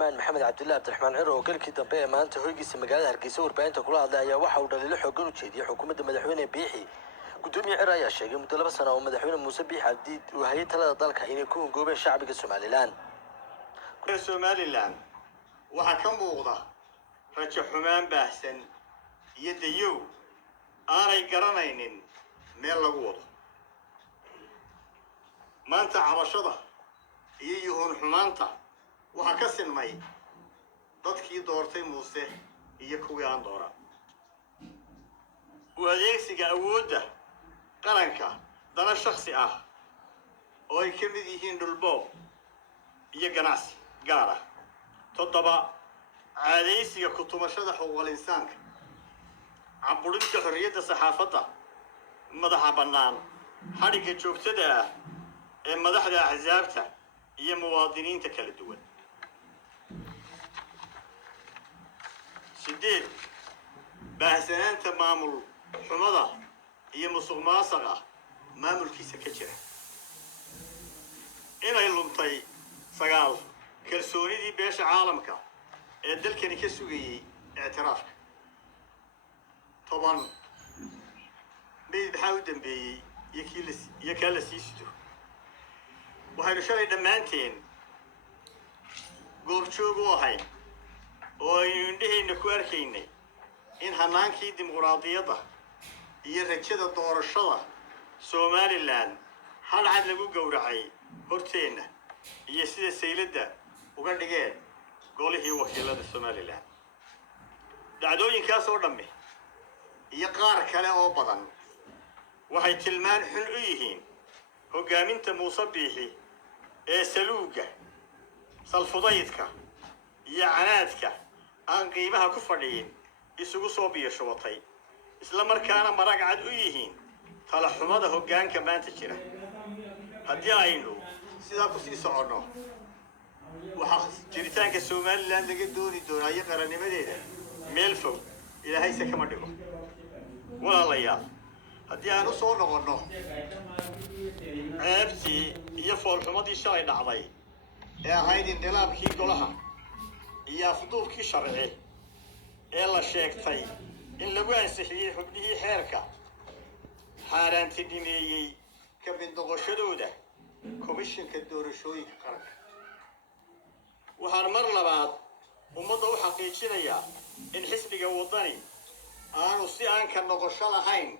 محمد عبد الله عبد الرحمن عرو وكلكي dambe maanta hoygiisa magaalada Hargeysa warbaahinta kula hadlay ayaa waxa uu dhaliilo xooggan u jeediyay xukuumadda madaxweyne Biixi gudoomiye Ciro ayaa sheegay muddo 2 sano oo madaxweyne Muuse Biixi Cabdi uu hayay talada dalka inay ku goobeen shacbiga Soomaaliland waxa ka muuqda rajo xumaan baahsan iyo dayow aanay garanaynin meel lagu wado maanta cabashada iyo yuhun xumaanta waxa ka sinmay dadkii doortay Muuse iyo kuwii aan dooran u adeegsiga awoodda qaranka dana shakhsi ah oo ay ka mid yihiin dhulboob iyo ganacsi gaar ah toddoba caadaysiga ku tumashada xuquuqul insaanka caburinta xorriyadda saxaafadda madaxa bannaan xadhigga joogtada ah ee madaxda axsaabta iyo muwaadiniinta kala duwan sideed baahsanaanta maamul xumada iyo musuqmaasuqa maamulkiisa ka jira inay luntay sagaal kalsoonidii beesha caalamka ee dalkani ka sugayay اعترافك طبعا بيد بحاول دنبي يكال سيستو وهاي شغله دمانتين goobjoogu ahay oo indhahayna ku arkaynay in hanaankii dimuqraadiyadda iyo rajada doorashada Somaliland hal cad lagu gowracay horteena iyo sida sayladda uga dhigeen golihii wakiilada Somaliland dhacdooyinkaas oo dhamme iyo qaar kale oo badan waxay tilmaan xun u yihiin hogaaminta Muuse Biixi ee saluuga salfudaydka iyo canaadka aan qiimaha ku fadhiyin isugu soo biyashootay isla markaana marag cad u yihiin tala xumada hoggaanka maanta jira haddii aynu sidaa ku sii soconno waxa jiritaanka Somaliland laga dooni doonaa qarannimadeeda meel fog ilaahayse kama dhigo walaalayaal haddii aan u soo noqonno ceebtii iyo foolxumadii shalay dhacday ee ahayd inqilaabkii golaha iyo afduubkii sharci ee la sheegtay in lagu ansixiyey xubnihii xeerka xaaraantinimeeyey ka mid noqoshadooda komishanka doorashooyinka qaranka waxaan mar labaad ummadda u xaqiijinayaa in xisbiga wadani aanu si aan ka noqosho lahayn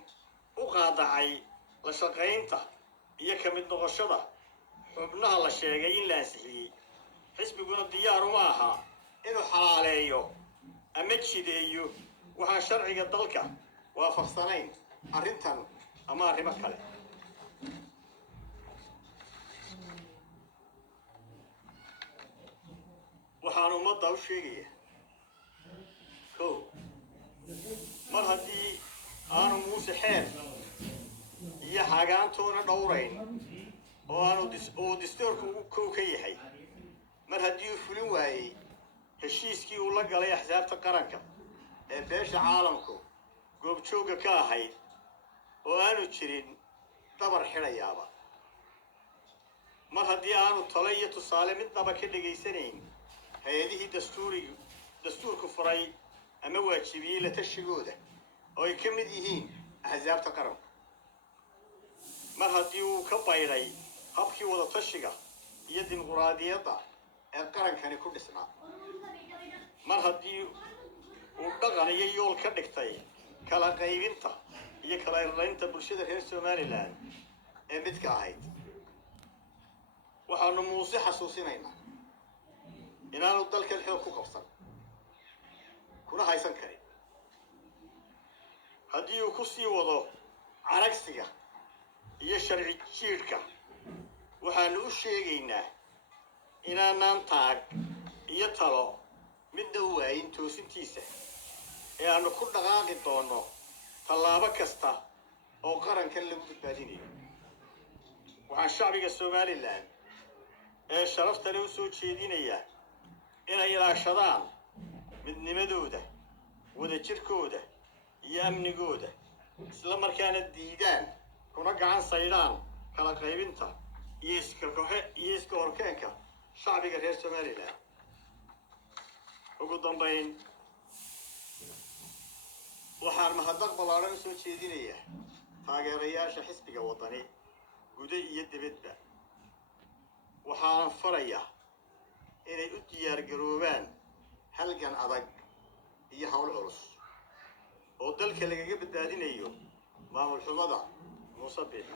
u qaadacay la shaqaynta iyo ka mid noqoshada xubnaha la sheegay in la ansixiyey xisbiguna diyaar uma aha inuu xalaaleeyo ama jideeyo waxaan sharciga dalka waafaqsanayn arrintan ama arrimo kale waxaan ummadda u sheegayaa mar haddii aanu Muuse xeer iyo hagaantoona dhowrayn oo aanu dastuurku kow ka yahay mar haddii uu fulin waayey heshiiskii uu la galay axsaabta qaranka ee beesha caalamku goobjooga ka ahayd oo aanu jirin dabar xidhayaaba mar haddii aanu talo iyo tusaale midnaba ka dhegaysanayn hay-adihii dastuurku furay ama waajibiyey la tashigooda oo ay ka mid yihiin axsaabta qaranka mar haddii uu ka bayray habkii wada tashiga iyo dimuqraadiyadda ee qarankani ku dhisnaa mar haddii uu dhaqan iyo yool ka dhigtay kala qaybinta iyo kala irraynta bulshada reer Somaliland ee midka ahayd waxaanu Muuse xasuusinaynaa inaanu dalkan xoog ku qabsan kuna haysan karin haddii uu ku sii wado caragsiga iyo sharci jiirka waxaanu u sheegaynaa inaanaan taag iyo talo midna u waayin toosintiisa ee aanu ku dhaqaaqi doono tallaabo kasta oo qarankan lagu badbaadinayo waxaan shacbiga Somaliland ee sharafta leh u soo jeedinayaa inay ilaashadaan midnimadooda wadajirkooda iyo amnigooda isla markaana diidaan kuna gacan saydhaan kala qaybinta iyo iska horkeenka shacbiga reer Somaliland ugu dambayn waxaan mahadnaq ballaaran soo jeedinayaa taageerayaasha xisbiga waddani guda iyo dibadba waxaan farayaa inay u diyaargaroobaan halgan adag iyo hawl culus oo dalka lagaga badbaadinayo maamul xumada muuse biixi